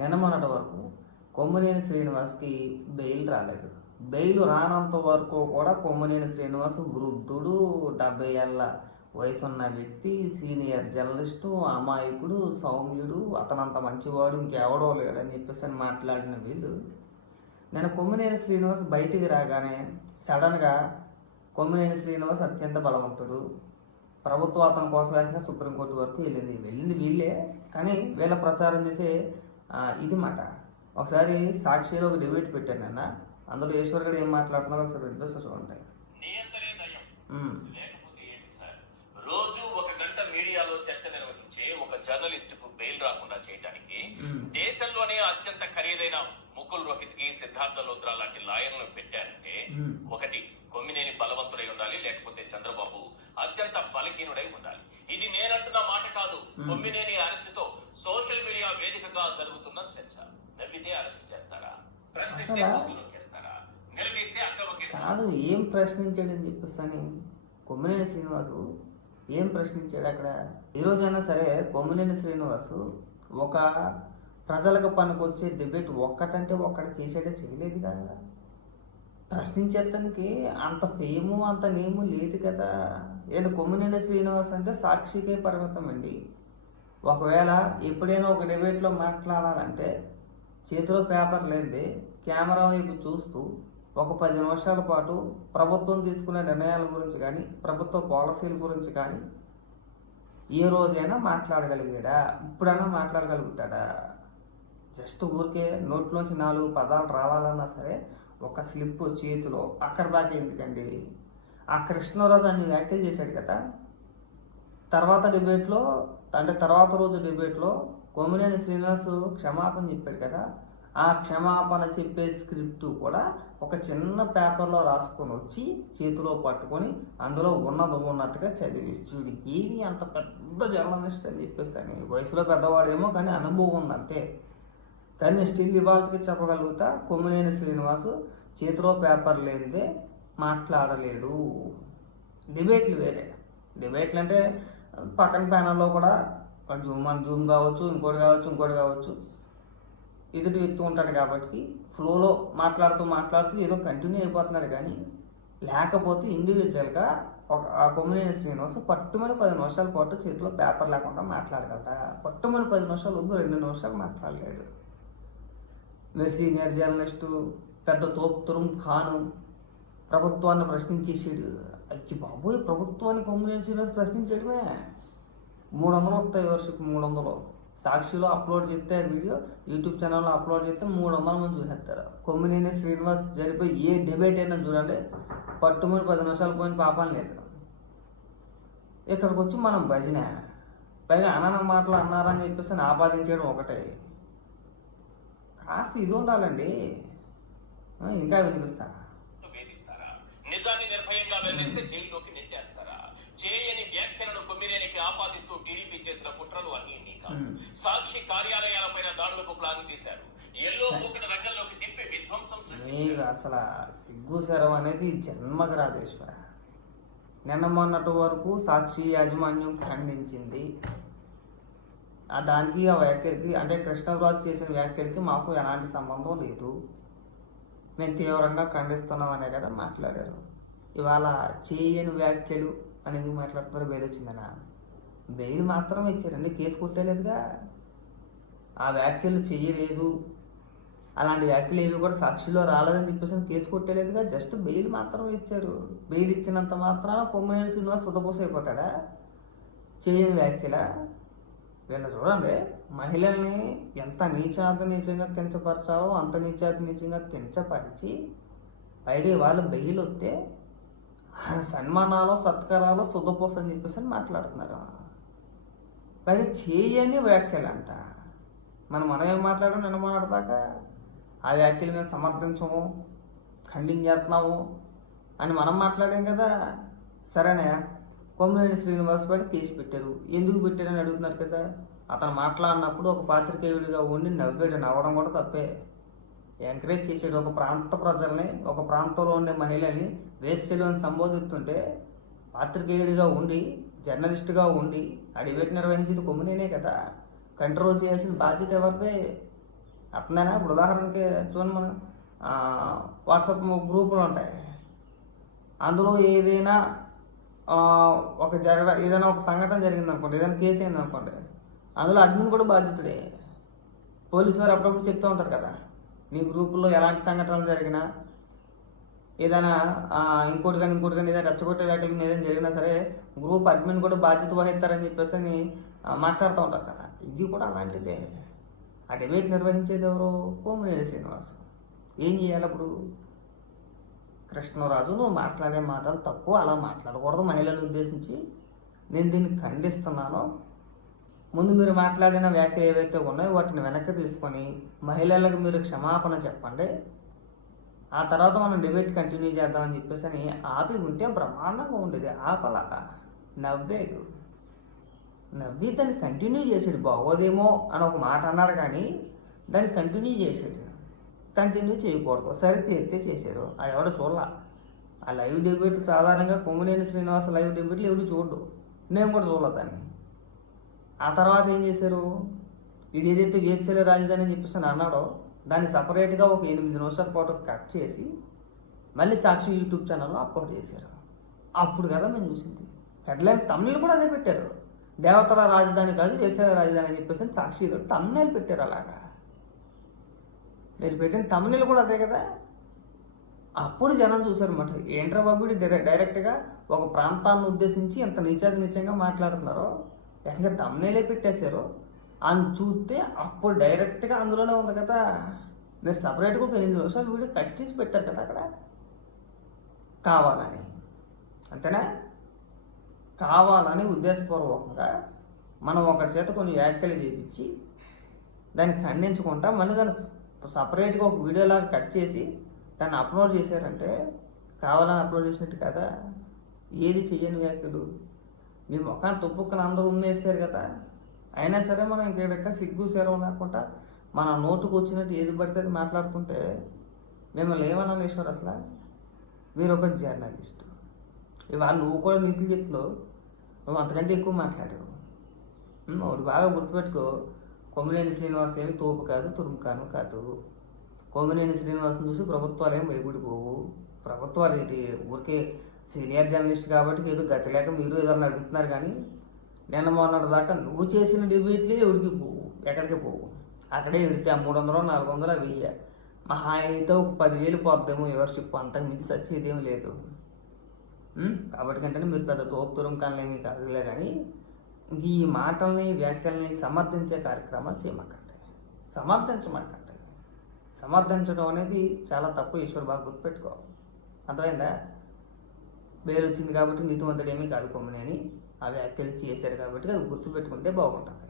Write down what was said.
నిన్న మొన్నటి వరకు కొమ్మినేని శ్రీనివాస్కి బెయిల్ రాలేదు. బెయిల్ రానంత వరకు కూడా కొమ్మినేని శ్రీనివాస్ వృద్ధుడు, 70 ఏళ్ళ వయసున్న వ్యక్తి, సీనియర్ జర్నలిస్టు, అమాయకుడు, సౌమ్యుడు, అతనంత మంచివాడు ఇంకెవడో లేడని చెప్పేసి అని మాట్లాడిన వీళ్ళు నేను కొమ్మినేని శ్రీనివాస్ బయటికి రాగానే సడన్గా కొమ్మినేని శ్రీనివాస్ అత్యంత బలవంతుడు, ప్రభుత్వం అతని కోసం వేసిన సుప్రీంకోర్టు వరకు వెళ్ళింది వీళ్ళే. కానీ వీళ్ళ ప్రచారం చేసే ఇది మాట. ఒకసారి సాక్షిలో ఒక డిబేట్ పెట్టాను నిన్న. అందులో ఈశ్వర్ గారు ఏం మాట్లాడుతున్నారో ఒకసారి వినిపిస్తే చూడండి. రోజు 1 గంట మీడియాలో చర్చ నిర్వహించే ఒక జర్నలిస్ట్ కు బెయిల్ రాకుండా చేయడానికి దేశంలోనే అత్యంత ఖరీదైన ముకుల్ రోహిత్ కి, సిద్ధార్థ లోద్రా లాంటి లాయర్లను పెట్టారంటే ఒకటి కొమ్మినేని బలవంతుడై ఉండాలి, లేకపోతే చంద్రబాబు అత్యంత బలహీనుడై ఉండాలి. ఇది నేనంటున్న మాట కాదు. కొమ్మినేని అరెస్ట్ తో సోషల్ మీడియా వేదికగా జరుగుతున్న చర్చ. నవ్వితే అరెస్ట్ చేస్తారా? ప్రశ్నిస్తే నొక్కేస్తారా? నిలదీస్తే కాదు, ఏం ప్రశ్నించాడని చెప్పేసి కొమ్మినేని శ్రీనివాసు ఏం ప్రశ్నించాడు అక్కడ? ఈరోజైనా సరే కొమ్మినేని శ్రీనివాసు ఒక ప్రజలకు పనికొచ్చే డిబేట్ ఒక్కటంటే ఒక్కటి చేసేదే చేయలేదు కదా. ప్రశ్నించేతానికి అంత ఫేము అంత నేము లేదు కదా. ఏంటి కొమ్మినేని శ్రీనివాస్ అంటే సాక్షికే పరిమితం అండి. ఒకవేళ ఎప్పుడైనా ఒక డిబేట్లో మాట్లాడాలంటే చేతిలో పేపర్ లేనిది కెమెరా వైపు చూస్తూ ఒక 10 నిమిషాల పాటు ప్రభుత్వం తీసుకునే నిర్ణయాల గురించి కానీ, ప్రభుత్వ పాలసీల గురించి కానీ ఏ రోజైనా మాట్లాడగలిగాడా? ఇప్పుడైనా మాట్లాడగలుగుతాడా? జస్ట్ ఊరికే నోట్లోంచి 4 పదాలు రావాలన్నా సరే ఒక స్లిప్ చేతిలో అక్కడ దాకా ఎందుకండి? ఆ కృష్ణరాజు అన్ని వ్యాఖ్యలు చేశాడు కదా. తర్వాత రోజు డిబేట్లో కొమ్మినేని శ్రీనివాస్ క్షమాపణ చెప్పాడు కదా. ఆ క్షమాపణ చెప్పే స్క్రిప్ట్ కూడా ఒక చిన్న పేపర్లో రాసుకొని వచ్చి చేతిలో పట్టుకొని అందులో ఉన్నట్టుగా చదివిస్తుడు. ఏమి అంత పెద్ద జర్నలిస్ట్ అని చెప్పేసి అని వయసులో పెద్దవాడేమో కానీ అనుభవం ఉంది అంతే. కానీ స్టిల్ ఇవాళకి చెప్పగలుగుతా కొమ్మినేని శ్రీనివాసు చేతిలో పేపర్ లేనిదే మాట్లాడలేడు. డిబేట్లు వేరే. డిబేట్లు అంటే పక్కన ప్యానల్లో కూడా జూమ్ కావచ్చు, ఇంకోటి కావచ్చు ఎదుటి వ్యక్తి ఉంటాడు కాబట్టి ఫ్లోలో మాట్లాడుతూ ఏదో కంటిన్యూ అయిపోతున్నాడు. కానీ లేకపోతే ఇండివిజువల్గా ఆ కొమ్మినేని శ్రీనివాస్ పట్టుమని 10 నిమిషాల పాటు చేతిలో పేపర్ లేకుండా మాట్లాడగలట. పట్టుమని 10 నిమిషాలు వద్దు, 2 నిమిషాలు మాట్లాడలేడు. మీరు సీనియర్ జర్నలిస్టు పెద్ద తోపుతురుం ఖాను ప్రభుత్వాన్ని ప్రశ్నించేసాడు. అచ్చి బాబోయ్, ప్రభుత్వాన్ని కొమ్మినేని శ్రీనివాస్ ప్రశ్నించడమే 300 వస్తాయి వర్షకు 300. సాక్షిలో అప్లోడ్ చేస్తే వీడియో యూట్యూబ్ ఛానల్లో అప్లోడ్ చేస్తే 300 మంది చూసేస్తారు. కొమ్మినేని శ్రీనివాస్ జరిపోయి ఏ డిబేట్ అయినా చూడండి పట్టుమని 10 నిమిషాలు పోయిన పాపాలు లేదు. ఇక్కడికి వచ్చి మనం భజన పైగా అనన మాటలు అన్నారని చెప్పేసి ఆపాదించడం ఒకటే. కాస్త ఇది ఉండాలండి. ఇంకా వినిపిస్తా. నిజాన్ని నిర్భయంగా వెల్లడిస్తే జైల్లోకి నెట్టేస్తారా? చేయని వ్యాఖ్యలను కొమ్మినేనికి ఆపాదిస్తూ టీడీపీ చేసిన కుట్రలు అన్ని కాదు. సాక్షి కార్యాలయాలపైన దాడులకు ప్లాన్ తీశారు. ఎల్లో మూకను రంగంలోకి తిప్పి విధ్వంసం సృష్టించారు. అసలు సిగ్గు శరం అనేది జన్మకు రాదేశ్వర. నిన్న మొన్నటి వరకు సాక్షి యాజమాన్యం ఖండించింది. దానికి ఆ వ్యాఖ్యలకి అంటే కృష్ణరాజు చేసిన వ్యాఖ్యలకి మాకు ఎలాంటి సంబంధం లేదు, మేము తీవ్రంగా ఖండిస్తున్నామనే కదా మాట్లాడారు. ఇవాళ చేయని వ్యాఖ్యలు అనేది మాట్లాడుతున్నారు. బెయిల్ వచ్చిందనా? బెయిల్ మాత్రం ఇచ్చారండి, కేసు కొట్టలేదుగా. ఆ వ్యాఖ్యలు చేయలేదు, అలాంటి వ్యాఖ్యలు ఏవి కూడా సాక్షిలో రాలేదని చెప్పేసి కేసు కొట్టలేదుగా. జస్ట్ బెయిల్ మాత్రం ఇచ్చారు. బెయిల్ ఇచ్చినంత మాత్రాన కొమ్మినేని శ్రీనివాస్ సుతపోస అయిపోతాడా? చేయని వ్యాఖ్యల వీళ్ళ చూడండి, మహిళల్ని ఎంత నీచంగా కించపరచాలో అంత నీచంగా కించపరిచి పైగా వాళ్ళు బెయిల్ వస్తే సన్మానాలు సత్కారాలు సుధపోస అని చెప్పేసి మాట్లాడుతున్నారు. పైగా చేయని వ్యాఖ్యలు అంట. మనం ఏం మాట్లాడడం నిన్న మాట్లాడదాకా ఆ వ్యాఖ్యలు మేము సమర్థించము, ఖండించేస్తున్నాము అని మనం మాట్లాడాం కదా. సరేనా, కొమ్మినేని శ్రీనివాస్ పైన కేసు పెట్టారు. ఎందుకు పెట్టారని అడుగుతున్నారు కదా. అతను మాట్లాడినప్పుడు ఒక పాత్రికేయుడిగా ఉండి నవ్వడం కూడా తప్పే. ఎంకరేజ్ చేసాడు. ఒక ప్రాంత ప్రజల్ని, ఒక ప్రాంతంలో ఉండే మహిళల్ని వేశ్యలు అని సంబోధిస్తుంటే పాత్రికేయుడిగా ఉండి, జర్నలిస్టుగా ఉండి ఆ డిబేట్ నిర్వహించింది కొమ్మినేనే కదా. కంట్రోల్ చేయాల్సిన బాధ్యత ఎవరిదే? అర్థమైనా? ఇప్పుడు ఉదాహరణకి చూడండి, మనం వాట్సాప్ గ్రూపులు ఉంటాయి. అందులో ఏదైనా ఏదైనా ఒక సంఘటన జరిగింది అనుకోండి, ఏదైనా కేసు అయింది అనుకోండి, అందులో అడ్మిన్ కూడా బాధ్యతడే. పోలీసు వారు అప్పుడప్పుడు చెప్తూ ఉంటారు కదా, మీ గ్రూపుల్లో ఎలాంటి సంఘటనలు జరిగినా, ఏదైనా ఇంకోటి కానీ ఏదైనా రెచ్చగొట్టే వ్యాఖ్యలు ఏదైనా జరిగినా సరే గ్రూప్ అడ్మిన్ కూడా బాధ్యత వహిస్తారని చెప్పేసి అని మాట్లాడుతూ ఉంటారు కదా. ఇది కూడా అలాంటిదే. ఆ డిబేట్ నిర్వహించేది ఎవరు? కోమినేని శ్రీనివాస్. ఏం చేయాలి అప్పుడు? కృష్ణరాజు, నువ్వు మాట్లాడే మాటలు తక్కువ, అలా మాట్లాడకూడదు మహిళలను ఉద్దేశించి, నేను దీన్ని ఖండిస్తున్నాను. ముందు మీరు మాట్లాడిన వ్యాఖ్యలు ఏవైతే ఉన్నాయో వాటిని వెనక్కి తీసుకొని మహిళలకు మీరు క్షమాపణ చెప్పండి, ఆ తర్వాత మనం డిబేట్ కంటిన్యూ చేద్దామని చెప్పేసి అని ఆపి ఉంటే బ్రహ్మాండంగా ఉండేది. ఆపలా, నవ్వేడు, నవ్వి దాన్ని కంటిన్యూ చేసాడు. బాగోదేమో అని ఒక మాట అన్నారు కానీ దాన్ని కంటిన్యూ చేసాడు. కంటిన్యూ చేయకూడదు, సరే తేలితే చేశారు. అది ఎవడో చూడాల. ఆ లైవ్ డిబేట్లు సాధారణంగా కొమ్మినేని శ్రీనివాస లైవ్ డిబేట్లు ఎవడు చూడు, మేము కూడా చూడలేదు దాన్ని. ఆ తర్వాత ఏం చేశారు, ఇది ఏదైతే వేస్తేలే రాజధాని అని చెప్పేసి అని అన్నాడో దాన్ని సపరేట్గా ఒక 8 నిమిషాల పాటు కట్ చేసి మళ్ళీ సాక్షి యూట్యూబ్ ఛానల్లో అప్లోడ్ చేశారు. అప్పుడు కదా మేము చూసింది. హెడ్లైన్ తమిళ్ కూడా అదే పెట్టారు, దేవతల రాజధాని కాదు వేస్తేల రాజధాని అని చెప్పేసి సాక్షి తమిళ పెట్టారు. అలాగా మీరు పెట్టిన తమిళ కూడా అదే కదా. అప్పుడు జనం చూశారు అన్నమాట, ఏంట్రా బాబు డైరెక్ట్గా ఒక ప్రాంతాన్ని ఉద్దేశించి ఎంత నీచంగా మాట్లాడుతున్నారో, ఏకంగా తమిళే పెట్టేశారు అని చూస్తే అప్పుడు డైరెక్ట్గా అందులోనే ఉంది కదా. మీరు సపరేట్గా ఒక 8 నిమిషాలు వీడియో కట్ చేసి పెట్టారు కదా అక్కడ, కావాలని. అంతేనా? కావాలని ఉద్దేశపూర్వకంగా మనం ఒకటి చేత కొన్ని వ్యాఖ్యలు చేయించి దాన్ని ఖండించుకుంటా మళ్ళీ దాన్ని సపరేట్గా ఒక వీడియోలాగా కట్ చేసి దాన్ని అప్లోడ్ చేశారంటే కావాలని అప్లోడ్ చేసినట్టు కదా. ఏది చెయ్యని వ్యాఖ్యలు మీ ముఖాన్ని తుప్పుకుని అందరూ ఉమ్మేసారు కదా. అయినా సరే మనం ఇంకెక్క సిగ్గు శరం లేకుండా మన నోటుకు వచ్చినట్టు ఏది పడితే అది మాట్లాడుతుంటే మిమ్మల్ని ఏమన్నా ఈశ్వర్ అసలు? మీరు ఒక జర్నలిస్ట్, ఇవాళ నువ్వు కూడా నీతులు చెప్తున్నావు, నువ్వు అంతకంటే ఎక్కువ మాట్లాడావు. ఒకటి బాగా గుర్తుపెట్టుకో, కొమ్మినేని శ్రీనివాస్ ఏమి తోపు కాదు, తురుముకాను కాదు. కొమ్మినేని శ్రీనివాస్ని చూసి ప్రభుత్వాలు ఏమి భయపడిపోవు. ప్రభుత్వాలు ఏంటి, ఊరికే సీనియర్ జర్నలిస్ట్ కాబట్టి ఏదో గతి లేక మీరు ఏదో అడుగుతున్నారు కానీ నిన్న మొన్నటి దాకా నువ్వు చేసిన డిబేట్లే ఎవరికి పోవు, ఎక్కడికి పోవు. అక్కడే ఎడితే 300 400 1000 మహా అయితే ఒక 10,000 పోద్దేమో ఎవరిషిప్, అంతకు మించి సచ్చేదేమీ లేదు. కాబట్టి కంటే మీరు పెద్ద తోపు తురుముకాన్లేమీ కాదులే కానీ ఇంక ఈ మాటల్ని వ్యాఖ్యల్ని సమర్థించే కార్యక్రమాలు చేయమాకండి, సమర్థించమాకండి. సమర్థించడం అనేది చాలా తప్పు. ఈశ్వర్ బాగా గుర్తుపెట్టుకో, అర్థమైందా? పేరు వచ్చింది కాబట్టి నీతివంతుడు ఏమీ కాదు కొమ్మినేని, ఆ వ్యాఖ్యలు చేశారు కాబట్టి అది గుర్తుపెట్టుకుంటే బాగుంటుంది.